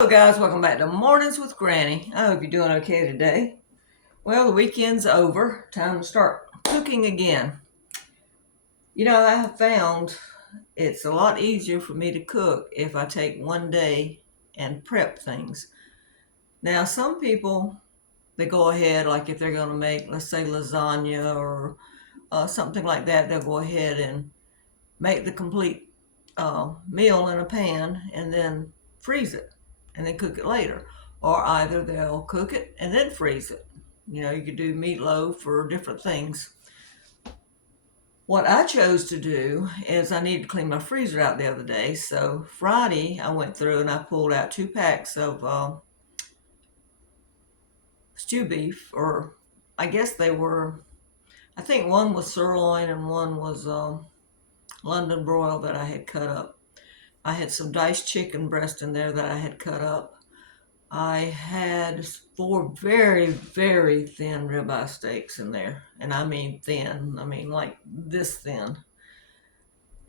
Hello guys, welcome back to Mornings with Granny. I hope you're doing okay today. Well, the weekend's over. Time to start cooking again. I have found it's a lot easier for me to cook if I take one day and prep things. Now, some people, they go ahead, like if they're going to make, let's say, lasagna or something like that, they'll go ahead and make the complete meal in a pan and then freeze it and then cook it later. Or either they'll cook it and then freeze it. You could do meatloaf or different things. What I chose to do is I needed to clean my freezer out the other day. So Friday I went through and I pulled out 2 packs of stew beef, or I guess they were, I think one was sirloin and one was London broil that I had cut up. I had some diced chicken breast in there that I had cut up. I had 4 very, very thin ribeye steaks in there. And I mean thin. I mean like this thin.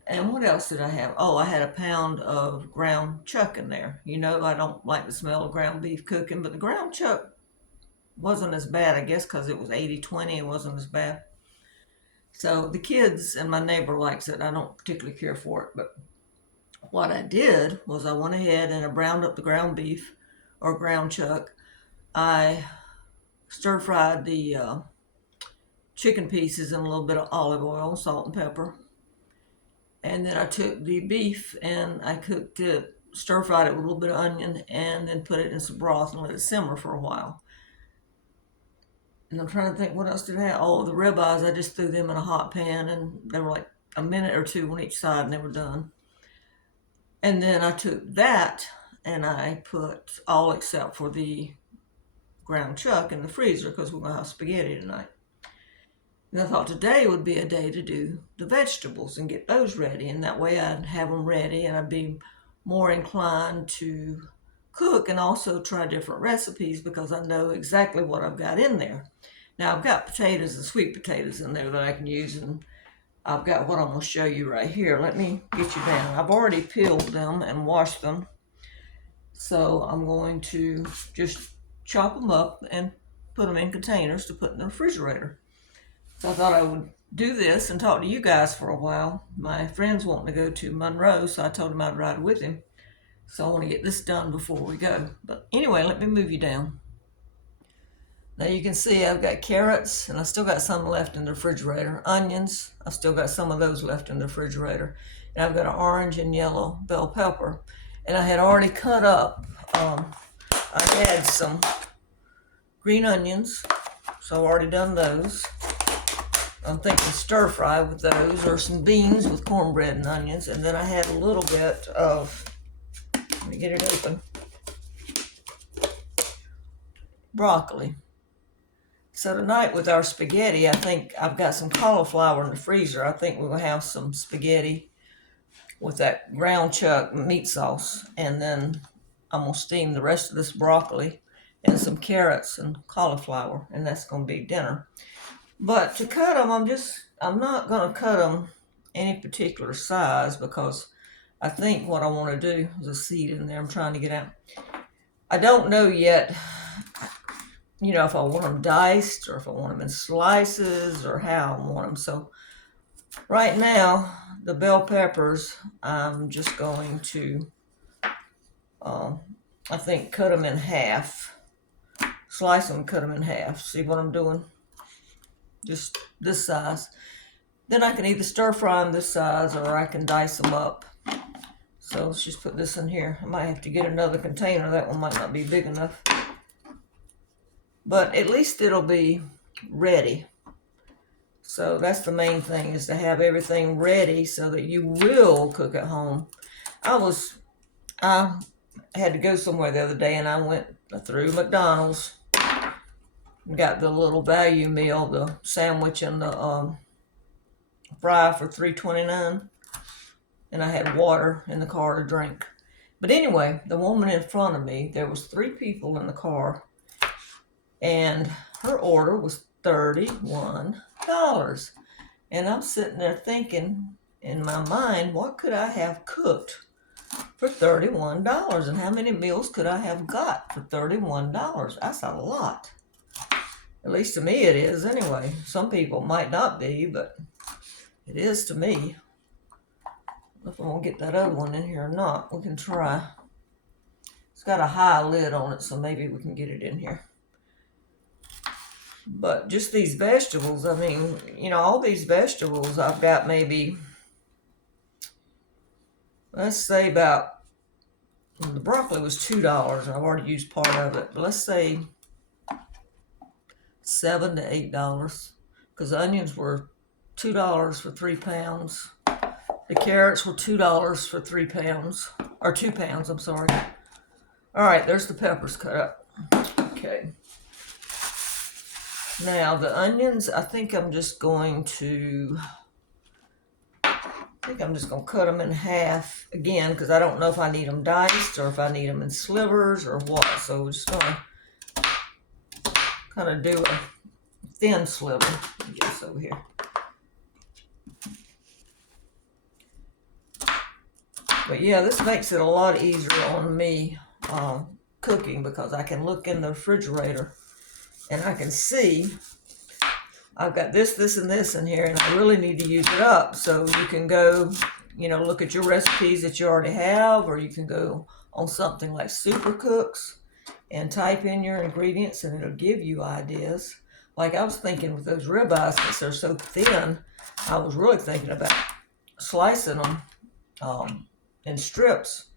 And what else did I have? Oh, I had a pound of ground chuck in there. I don't like the smell of ground beef cooking, but the ground chuck wasn't as bad, I guess, because it was 80-20. It wasn't as bad. So the kids and my neighbor likes it. I don't particularly care for it, but what I did was I went ahead and I browned up the ground beef or ground chuck. I stir fried the chicken pieces in a little bit of olive oil, salt and pepper. And then I took the beef and I cooked it, stir fried it with a little bit of onion, and then put it in some broth and let it simmer for a while. And I'm trying to think, what else did I have? Oh, the ribeyes, I just threw them in a hot pan and they were like a minute or two on each side and they were done. And then I took that and I put all except for the ground chuck in the freezer because we're going to have spaghetti tonight. And I thought today would be a day to do the vegetables and get those ready. And that way I'd have them ready and I'd be more inclined to cook and also try different recipes because I know exactly what I've got in there. Now I've got potatoes and sweet potatoes in there that I can use, and I've got what I'm going to show you right here. Let me get you down. I've already peeled them and washed them. So I'm going to just chop them up and put them in containers to put in the refrigerator. So I thought I would do this and talk to you guys for a while. My friend's wanting to go to Monroe, so I told him I'd ride with him. So I want to get this done before we go. But anyway, let me move you down. Now you can see I've got carrots, and I still got some left in the refrigerator. Onions, I've still got some of those left in the refrigerator. And I've got an orange and yellow bell pepper. And I had already cut up, I had some green onions, so I've already done those. I'm thinking stir fry with those, or some beans with cornbread and onions. And then I had a little bit of, let me get it open, broccoli. So tonight with our spaghetti, I think I've got some cauliflower in the freezer. I think we'll have some spaghetti with that ground chuck meat sauce. And then I'm going to steam the rest of this broccoli and some carrots and cauliflower. And that's going to be dinner. But to cut them, I'm not going to cut them any particular size because I think what I want to do is a seed in there I'm trying to get out. I don't know yet, if I want them diced or if I want them in slices or how I want them. So right now, the bell peppers, I'm just going to, I think, cut them in half. Slice them, cut them in half. See what I'm doing? Just this size. Then I can either stir fry them this size or I can dice them up. So let's just put this in here. I might have to get another container. That one might not be big enough. But at least it'll be ready. So that's the main thing, is to have everything ready so that you will cook at home. I had to go somewhere the other day and I went through McDonald's. Got the little value meal, the sandwich and the fry for $3.29, and I had water in the car to drink. But anyway, the woman in front of me, there was 3 people in the car, and her order was $31. And I'm sitting there thinking in my mind, what could I have cooked for $31. And how many meals could I have got for $31? That's a lot. At least to me it is anyway. Some people might not be, but it is to me. If I'm gonna get that other one in here or not, we can try. It's got a high lid on it, so maybe we can get it in here. But just these vegetables, I mean, you know, all these vegetables, I've got maybe, let's say about, the broccoli was $2, and I've already used part of it. But let's say $7 to $8, because the onions were $2 for 3 pounds. The carrots were $2 for 3 pounds, or 2 pounds, I'm sorry. All right, there's the peppers cut up. Okay. Now the onions, I think I'm just going to cut them in half again, because I don't know if I need them diced or if I need them in slivers or what. So we're just gonna kind of do a thin sliver. Get this over here. But yeah, this makes it a lot easier on me cooking, because I can look in the refrigerator and I can see I've got this, this, and this in here, and I really need to use it up. So you can go, you know, look at your recipes that you already have, or you can go on something like Super Cooks and type in your ingredients, and it'll give you ideas. Like I was thinking with those ribeyes, since they're so thin, I was really thinking about slicing them in strips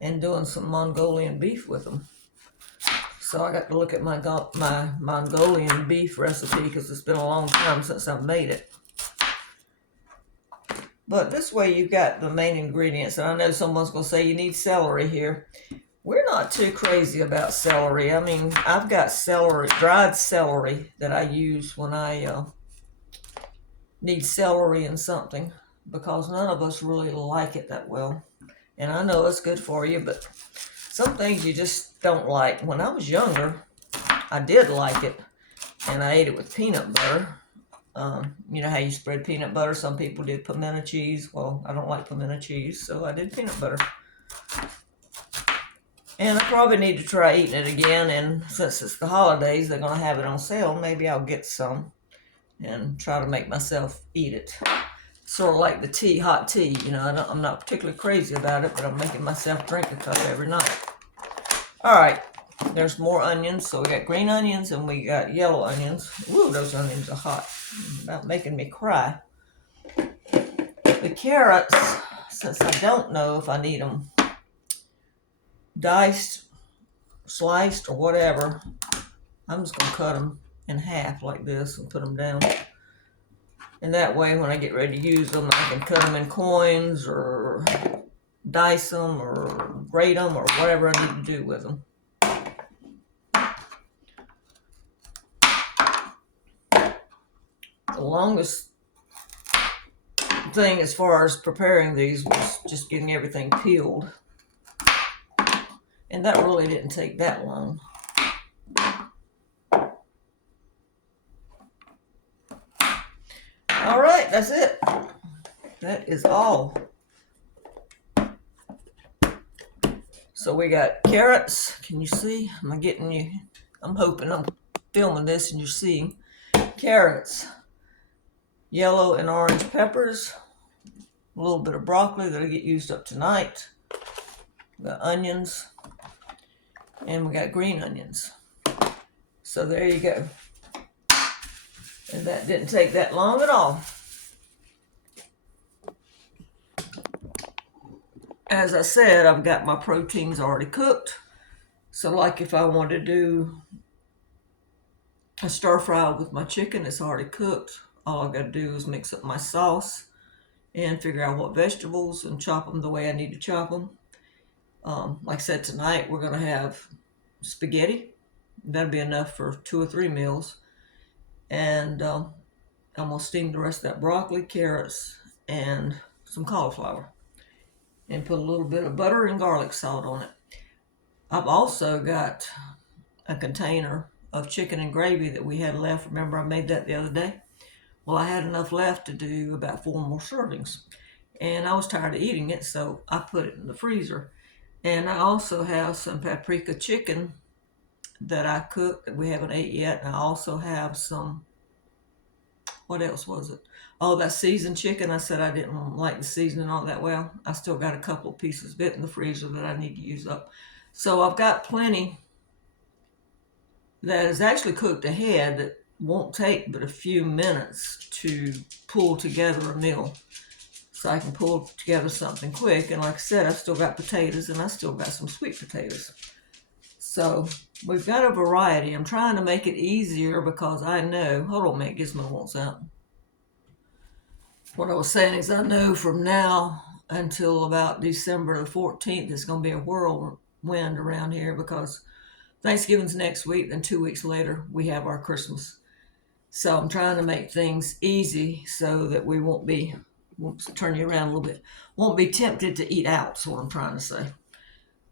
and doing some Mongolian beef with them. So I got to look at my Mongolian beef recipe, because it's been a long time since I've made it. But this way you've got the main ingredients. And I know someone's going to say you need celery here. We're not too crazy about celery. I mean, I've got celery, dried celery, that I use when I need celery in something, because none of us really like it that well. And I know it's good for you, but some things you just don't like. When I was younger, I did like it, and I ate it with peanut butter. You know how you spread peanut butter? Some people did pimento cheese. Well, I don't like pimento cheese, so I did peanut butter. And I probably need to try eating it again, and since it's the holidays, they're going to have it on sale. Maybe I'll get some and try to make myself eat it. Sort of like the tea, hot tea. You know, I'm not particularly crazy about it, but I'm making myself drink a cup every night. All right, there's more onions. So we got green onions and we got yellow onions. Ooh, those onions are hot. About making me cry. The carrots, since I don't know if I need them diced, sliced, or whatever, I'm just going to cut them in half like this and put them down. And that way, when I get ready to use them, I can cut them in coins or dice them or grate them or whatever I need to do with them. The longest thing as far as preparing these was just getting everything peeled. And that really didn't take that long. All right, that's it. That is all. So we got carrots. Can you see? Am I getting you? I'm hoping I'm filming this and you're seeing. Carrots, yellow and orange peppers, a little bit of broccoli that'll get used up tonight. We got onions, and we got green onions. So there you go. And that didn't take that long at all. As I said, I've got my proteins already cooked. So like if I want to do a stir fry with my chicken, it's already cooked. All I got to do is mix up my sauce and figure out what vegetables and chop them the way I need to chop them. Like I said, tonight we're going to have spaghetti. That'll be enough for 2 or 3 meals. And I'm going to steam the rest of that broccoli, carrots, and some cauliflower. And put a little bit of butter and garlic salt on it. I've also got a container of chicken and gravy that we had left. Remember I made that the other day? Well, I had enough left to do about 4 more servings. and I was tired of eating it, so I put it in the freezer. And I also have some paprika chicken that I cooked that we haven't ate yet. And I also have some, what else was it? Oh, that seasoned chicken. I said I didn't like the seasoning all that well. I still got a couple of pieces of it in the freezer that I need to use up. So I've got plenty that is actually cooked ahead that won't take but a few minutes to pull together a meal. So I can pull together something quick. And like I said, I've still got potatoes and I still got some sweet potatoes. So we've got a variety. I'm trying to make it easier because I know, hold on a minute, Gizmo wants out. What I was saying is I know from now until about December the 14th, it's going to be a whirlwind around here because Thanksgiving's next week, then 2 weeks later, we have our Christmas. So I'm trying to make things easy so that we won't turn you around a little bit, won't be tempted to eat out, is what I'm trying to say.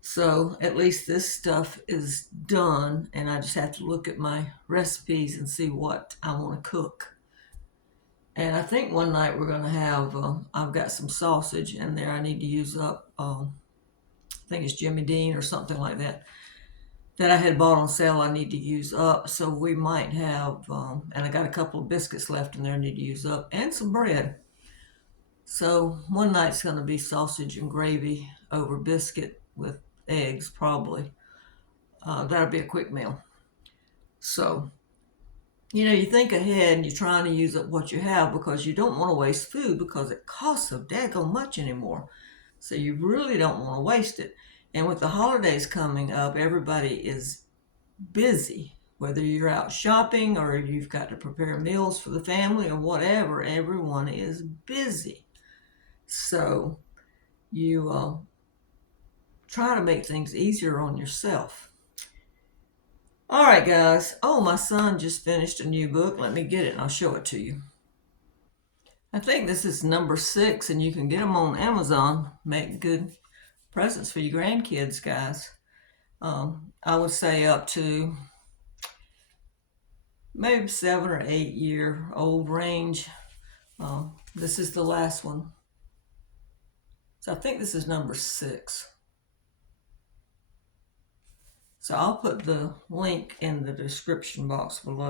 So at least this stuff is done, and I just have to look at my recipes and see what I want to cook. And I think one night we're going to have, I've got some sausage in there I need to use up. I think it's Jimmy Dean or something like that, that I had bought on sale I need to use up. So we might have, and I got a couple of biscuits left in there I need to use up, and some bread. So one night's going to be sausage and gravy over biscuit with eggs, probably. That'll be a quick meal. So, you think ahead and you're trying to use up what you have because you don't want to waste food because it costs so daggone much anymore. So you really don't want to waste it. And with the holidays coming up, everybody is busy. Whether you're out shopping or you've got to prepare meals for the family or whatever, everyone is busy. So you try to make things easier on yourself. All right, guys. Oh, my son just finished a new book. Let me get it and I'll show it to you. I think this is number 6, and you can get them on Amazon. Make good presents for your grandkids, guys. I would say up to maybe 7 or 8 year old range. This is the last one. So I think this is number 6. So I'll put the link in the description box below.